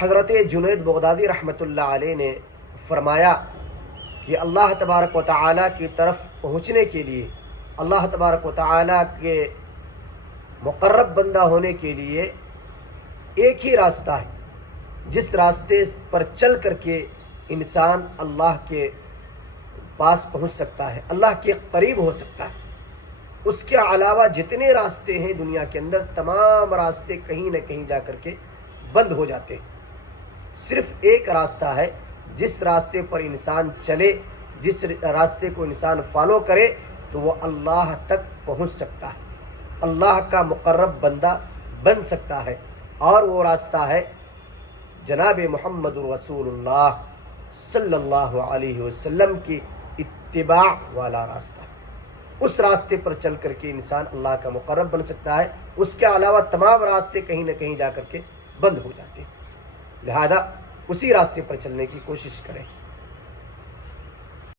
حضرت جنید بغدادی رحمۃ اللہ علیہ نے فرمایا کہ اللہ تبارک و تعالیٰ کی طرف پہنچنے کے لیے، اللہ تبارک و تعالیٰ کے مقرب بندہ ہونے کے لیے ایک ہی راستہ ہے، جس راستے پر چل کر کے انسان اللہ کے پاس پہنچ سکتا ہے، اللہ کے قریب ہو سکتا ہے۔ اس کے علاوہ جتنے راستے ہیں دنیا کے اندر، تمام راستے کہیں نہ کہیں جا کر کے بند ہو جاتے ہیں۔ صرف ایک راستہ ہے، جس راستے پر انسان چلے، جس راستے کو انسان فالو کرے تو وہ اللہ تک پہنچ سکتا ہے، اللہ کا مقرب بندہ بن سکتا ہے، اور وہ راستہ ہے جناب محمد رسول اللہ صلی اللہ علیہ وسلم کی اتباع والا راستہ۔ اس راستے پر چل کر کے انسان اللہ کا مقرب بن سکتا ہے، اس کے علاوہ تمام راستے کہیں نہ کہیں جا کر کے بند ہو جاتے ہیں، لہذا اسی راستے پر چلنے کی کوشش کریں۔